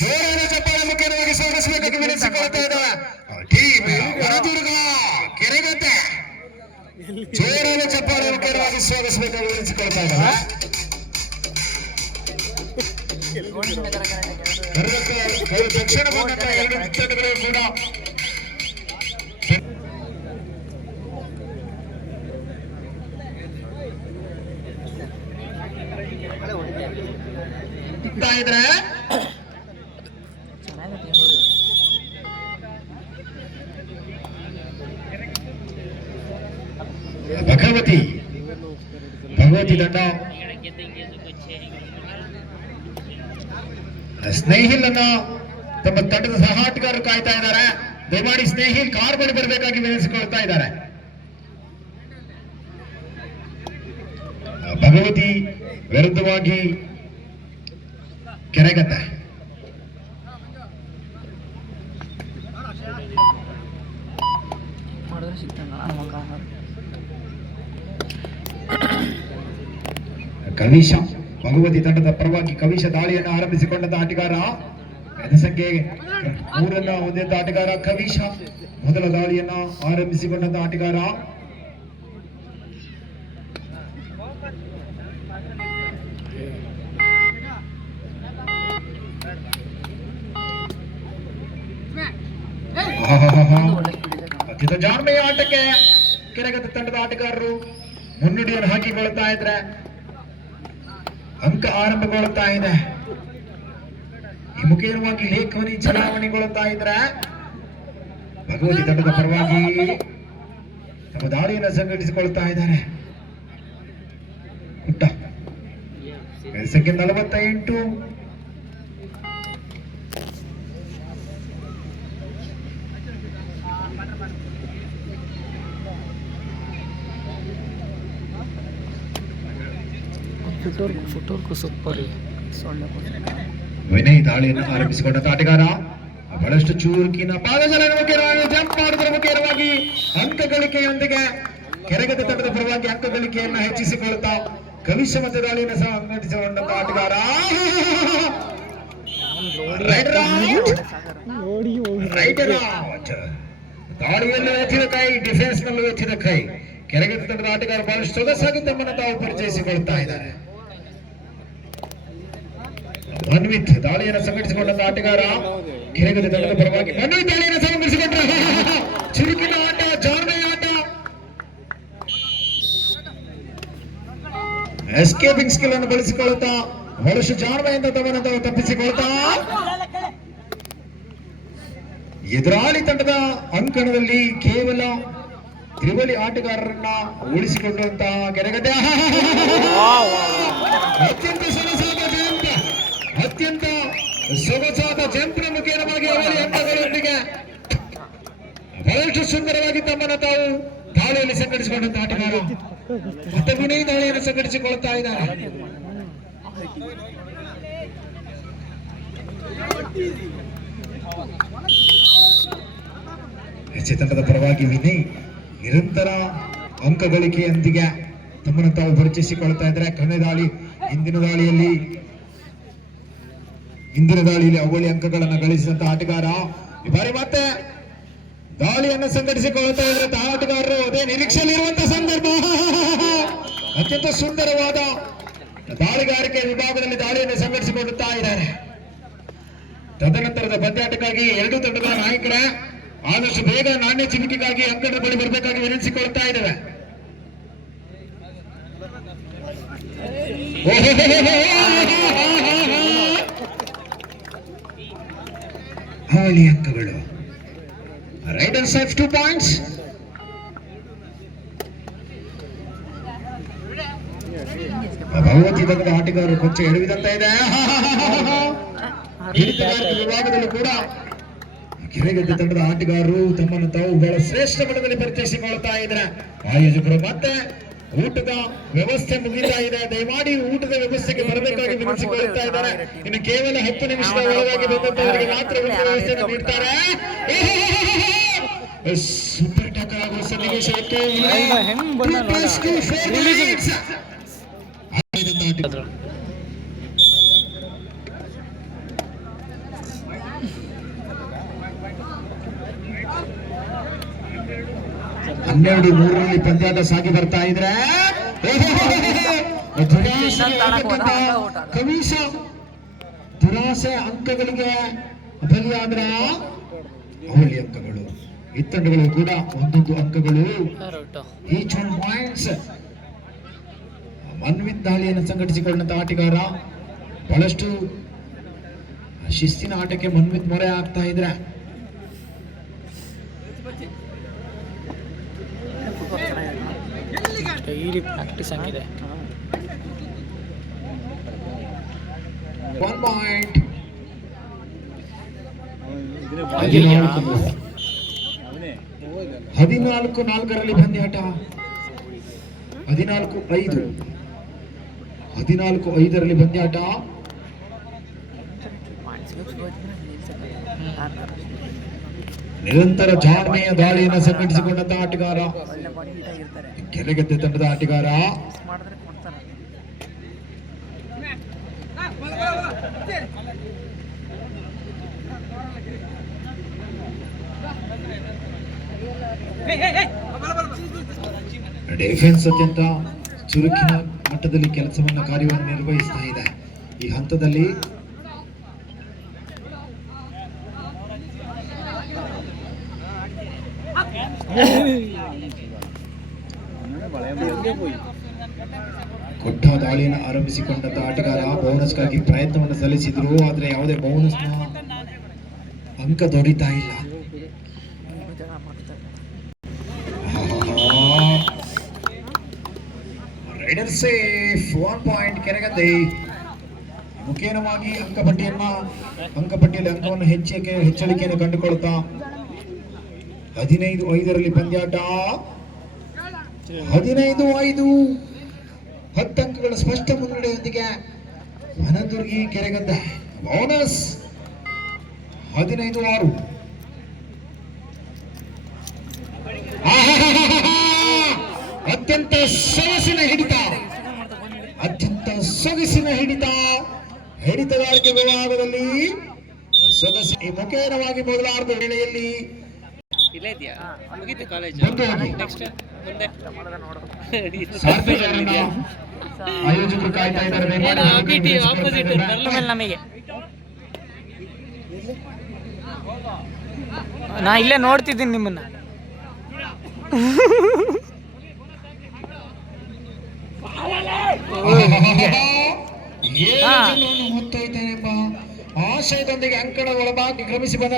ಜೋರಾದ ಚಪ್ಪಾಳೆ ಮುಖ್ಯವಾಗಿ ಸ್ವಾಗತಿಸಬೇಕಾಗಿ ವಿನಂತಿಸಿಕೊಳ್ತಾ ಇದ್ದಾವೆ ಟೀಮ್ ಹೊರದುರ್ಗ ಕೆರೆಗದ್ದೆ. ಜೋರಾದ ಚಪ್ಪಾಳೆ ಮುಖ್ಯವಾಗಿ ಸ್ವಾಗತಿಸಬೇಕಾಗಿ ವಿನಂತಿಸಿಕೊಳ್ತಾ ಇದ್ದಾವೆ. ದಕ್ಷಿಣ ಭಾಗದ ಎರಡು ತಂಡಗಳು ಕೂಡ ಇದ್ರೆ ಭಗವತಿ ದಂಡ ಸ್ನೇಹಿಲ್ ಅನ್ನ ತಮ್ಮ ತಂಡದ ಸಹ ಆಟಗಾರರು ಕಾಯ್ತಾ ಇದ್ದಾರೆ. ದಯಮಾಡಿ ಸ್ನೇಹಿಲ್ ಕಾರ್ ಬಳಿ ಬರಬೇಕಾಗಿ ವಿನಂತಿಸಿಕೊಳ್ತಾ ಇದ್ದಾರೆ. ಭಗವತಿ ವಿರುದ್ಧವಾಗಿ ಕೆರೆಗದ್ದೆ. ಕವಿಶ ಭಗವತಿ ತಂಡದ ಪರವಾಗಿ ಕವಿಶ ದಾಳಿಯನ್ನು ಆರಂಭಿಸಿಕೊಂಡಂತ ಆಟಗಾರ ಸಂಖ್ಯೆ 3 ಹೊಂದಿದ್ದ ಆಟಗಾರ ಕವಿಶ ಮೊದಲ ದಾಳಿಯನ್ನ ಆರಂಭಿಸಿಕೊಂಡಂತ ಆಟಗಾರ. ಅತ್ಯಂತ ಜಾಣ್ಮೆಯ ಆಟಕ್ಕೆ ಕೆರೆಗದ್ದೆ ತಂಡದ ಆಟಗಾರರು ಮುನ್ನುಡಿಯನ್ನು ಹಾಕಿಕೊಳ್ತಾ ಇದ್ರೆ ಅಂಕ ಆರಂಭಗೊಳ್ಳುತ್ತಾ ಇದೆ. ಈ ಮುಖೇನವಾಗಿ ಲೇಖನಿ ಚಲಾವಣೆಗೊಳ್ಳುತ್ತಾ ಇದ್ರೆ ಭಗವತಿ ತಂಡದ ಪರವಾಗಿ ತಮ್ಮ ದಾಳಿಯನ್ನು ಸಂಘಟಿಸಿಕೊಳ್ತಾ ಇದ್ದಾರೆ. ಪುಟ್ಟ ಸಂಖ್ಯೆ 48 ವಿನಯ್ ದಾಳಿಯನ್ನು ಆರಂಭಿಸಿಕೊಂಡ ಆಟಗಾರ ಬಹಳಷ್ಟು ಚೂರುಕಿನ ಪಾದಗಳನ್ನು ಮುಖ್ಯವಾಗಿ ಜಂಪ್ ಮಾಡುವುದರ ಮುಖ್ಯವಾಗಿ ಅಂಕ ಗಳಿಕೆಯೊಂದಿಗೆ ಕೆರೆಗದ್ದೆ ತಂಡದ ಪರವಾಗಿ ಅಂಕ ಗಳಿಕೆಯನ್ನು ಹೆಚ್ಚಿಸಿಕೊಳ್ಳುತ್ತಾ ಕವಿಶ ಮತ್ತೆ ದಾಳಿಯನ್ನು ಸಂಘಟಿಸಿಕೊಂಡ ಆಟಗಾರ ದಾಳಿಯಲ್ಲೂ ಎತ್ತಿದ ಕೈ, ಡಿಫೆನ್ಸ್ ನಲ್ಲೂ ಎತ್ತಿದ ಕೈ. ಕೆರೆಗದ್ದೆ ತಂಡದ ಆಟಗಾರ ಬಹಳಷ್ಟು ಸೊಗಸಾಗಿ ತಮ್ಮನ್ನು ತಾವು ಪರಿಚಯಿಸಿಕೊಳ್ತಾ ಇದ್ದಾರೆ. ಮನ್ವಿತ್ ದಾಳಿಯನ್ನು ಸಂಘಟಿಸಿಕೊಂಡ ಆಟಗಾರ ಕೆರೆಗದ್ದೆ ತಂಡದ ಪರವಾಗಿ ಮನ್ವಿತ್ ದಾಳಿಯನ್ನು ಸಂಘಟಿಸಿಕೊಂಡ್ರ ಚುರುಕಿನ ಆಟ, ಜಾಣ್ಮೆಯ ಆಟ, ಎಸ್ಕೇಪಿಂಗ್ ಸ್ಕಿಲ್ ಅನ್ನು ಬಳಸಿಕೊಳ್ಳುತ್ತಾ ಬಹಳಷ್ಟು ಜಾಣ್ಮೆಯಿಂದ ತಮ್ಮನ್ನು ತಾವು ತಪ್ಪಿಸಿಕೊಳ್ತಾ ಎದುರಾಳಿ ತಂಡದ ಅಂಕಣದಲ್ಲಿ ಕೇವಲ ತ್ರಿವಳಿ ಆಟಗಾರರನ್ನ ಉಳಿಸಿಕೊಂಡಂತಹ ಕೆರೆಗದ್ದೆ ಅತ್ಯಂತ ಸೊಗಸಾದ ಜಂಪಿನ ಮುಖೇನವಾಗಿ ಅವಳಿ ಅಂಕಗಳೊಂದಿಗೆ ಬಹಳಷ್ಟು ಸುಂದರವಾಗಿ ತಮ್ಮನ್ನು ತಾವು ದಾಳಿಯಲ್ಲಿ ಸಂಘಟಿಸಿಕೊಂಡಂತ ಆಟಗಾರ ಮತ್ತೆ ವಿನಯ್ ದಾಳಿಯನ್ನು ಸಂಘಟಿಸಿಕೊಳ್ತಾ ಇದ್ದಾರೆ. ಎಚ್ಚೆ ತಂಡದ ಪರವಾಗಿ ವಿನಯ್ ನಿರಂತರ ಅಂಕ ಗಳಿಕೆಯೊಂದಿಗೆ ತಮ್ಮನ್ನು ತಾವು ಪರಿಚಯಿಸಿಕೊಳ್ತಾ ಇದ್ದಾರೆ. ಕಣ್ಣೆ ದಾಳಿ ಇಂದಿನ ದಾಳಿಯಲ್ಲಿ ಅವಳಿ ಅಂಕಗಳನ್ನು ಗಳಿಸಿದಂತ ಆಟಗಾರ ಈ ಬಾರಿ ಮತ್ತೆ ದಾಳಿಯನ್ನು ಸಂಘಟಿಸಿಕೊಳ್ತಾ ಇದ್ರೆ ಆಟಗಾರರು ಅದೇ ನಿರೀಕ್ಷೆಯಲ್ಲಿರುವಂತಹ ಸಂದರ್ಭ. ಅತ್ಯಂತ ಸುಂದರವಾದ ದಾಳಿಗಾರಿಕೆ ವಿಭಾಗದಲ್ಲಿ ದಾಳಿಯನ್ನು ಸಂಘಟಿಸಿಕೊಳ್ಳುತ್ತಾ ಇದ್ದಾರೆ. ತದನಂತರದ ಪಂದ್ಯಾಟಕ್ಕಾಗಿ ಎರಡು ತಂಡಗಳ ನಾಯಕರ ಆದಷ್ಟು ಬೇಗ ನಾಣ್ಯ ಚಿಮಿಕೆಗಾಗಿ ಅಂಕಣದ ಬಳಿ ಬರಬೇಕಾಗಿ ವಿನಂತಿಸಿಕೊಳ್ತಾ ಇದ್ದೇವೆ. ಹಾಲಿ ಅಂಕಗಳು ರೈಡರ್ಸ್ ಹ್ಯಾವ್ 2 ಪಾಯಿಂಟ್ಸ್. ಭಗವತಿ ತಂಡದ ಆಟಗಾರರು ಕೊಂಚ ಎಡವಿದಂತ ಇದೆ. ವಿಭಾಗದಲ್ಲಿ ಕೂಡ ಕೆರೆಗದ್ದೆ ತಂಡದ ಆಟಗಾರರು ತಮ್ಮನ್ನು ತಾವು ಬಹಳ ಶ್ರೇಷ್ಠ ಮಟ್ಟದಲ್ಲಿ ಪರಿಚಯಿಸಿಕೊಳ್ತಾ ಇದ್ದಾರೆ. ಆಯೋಜಕರು ಮತ್ತೆ ಊಟದ ವ್ಯವಸ್ಥೆ ಮುಗಿತಾ ಇದೆ, ದಯಮಾಡಿ ಊಟದ ವ್ಯವಸ್ಥೆಗೆ ಬರಬೇಕಾಗಿ ವಿನಂತಿಸಿಕೊಳ್ಳುತ್ತಾ ಇದ್ದಾರೆ. ಇನ್ನು ಕೇವಲ 10 ನಿಮಿಷದ ಒಳಗಾಗಿ ಬಂದಂತವರಿಗೆ ಮಾತ್ರ ವ್ಯವಸ್ಥೆಯನ್ನು ನೀಡ್ತಾರೆ. ಸೂಪರ್ ಟಕ್ಕರ್ ಆಗುವ ಸನ್ನಿವೇಶಕ್ಕೆ 12-3ರಲ್ಲಿ ಪಂದ್ಯಾಟ ಸಾಗಿ ಬರ್ತಾ ಇದ್ರೆ ಕವೀಶ ದುರಾಸೆ ಅಂಕಗಳಿಗೆ ಬಲಿಯಾದ್ರ ಅವಳಿ ಅಂಕಗಳು ಇತ್ತಂಡಗಳು ಕೂಡ ಒಂದೊಂದು ಅಂಕಗಳು ಈಚ್ ಒನ್ ಪಾಯಿಂಟ್ಸ್. ಮನ್ವಿತ್ ದಾಳಿಯನ್ನು ಸಂಘಟಿಸಿಕೊಂಡಂತ ಆಟಗಾರ ಬಹಳಷ್ಟು ಶಿಸ್ತಿನ ಆಟಕ್ಕೆ ಮನ್ವಿತ್ ಮೊರೆ ಆಗ್ತಾ ಇದ್ರೆ ಪ್ರಾಕ್ಟೀಸ್ ಆಗಿದೆ. 1 ಪಾಯಿಂಟ್ 14-4ರಲ್ಲಿ ಪಂದ್ಯಾಟ. 14-5ರಲ್ಲಿ ಪಂದ್ಯಾಟ. ನಿರಂತರ ಜಾಣ್ಮೆಯ ದಾಳಿಯನ್ನು ಸಂಘಟಿಸಿಕೊಂಡಂತ ಆಟಗಾರ ಕೆರೆಗದ್ದೆ ತಂಡದ ಆಟಗಾರ ಡಿಫೆನ್ಸ್ ಅತ್ಯಂತ ಚುರುಕಿನ ಮಟ್ಟದಲ್ಲಿ ಕಾರ್ಯವನ್ನು ನಿರ್ವಹಿಸ್ತಾ ಇದೆ. ಈ ಹಂತದಲ್ಲಿ ಕೊಟ್ಟ ದಾಳಿಯನ್ನು ಆರಂಭಿಸಿಕೊಂಡಂತ ಆಟಗಾರ ಬೋನಸ್ಗಾಗಿ ಪ್ರಯತ್ನವನ್ನು ಸಲ್ಲಿಸಿದ್ರು. ಆದ್ರೆ ಯಾವುದೇ ಬೋನಸ್ನ ಅಂಕ ದೊರೀತಾ ಇಲ್ಲ. ರೈಡರ್ ಸೇಫ್ 1 ಪಾಯಿಂಟ್ ಕೆರೆಗದ್ದೆ. ಮುಖೇನವಾಗಿ ಅಂಕಪಟ್ಟಿಯಲ್ಲಿ ಅಂಕವನ್ನು ಹೆಚ್ಚಳಿಕೆಯನ್ನು ಕಂಡುಕೊಳ್ಳುತ್ತಾ 15-5ರಲ್ಲಿ ಪಂದ್ಯಾಟ. 15-5 10 ಅಂಕಗಳ ಸ್ಪಷ್ಟ ಮುನ್ನಡೆಯೊಂದಿಗೆ ವನದುರ್ಗಿ ಕೆರೆಗದ್ದೆ. ಬೋನಸ್ 15-6. ಅತ್ಯಂತ ಸೊಗಸಿನ ಹಿಡಿತಗಾರಿಕೆ ವಿಭಾಗದಲ್ಲಿ ಸೊಗಸಿ ಮುಖೇನವಾಗಿ ಮೊದಲಾರ್ಧ ವೇಳೆಯಲ್ಲಿ ಆಯೋಜಕರು ಕಾಯ್ತಾ ಇದ್ದಾರೆ. ನಮಗೆ ನಾ ಇಲ್ಲೇ ನೋಡ್ತಿದ್ದೀನಿ ನಿಮ್ಮನ್ನ. ಹೊತ್ತೊಯ್ತಾನೆಂಬ ಆಶಯದೊಂದಿಗೆ ಅಂಕಣ ಒಳಭಾಗ ಕ್ರಮಿಸಿ ಬಂದ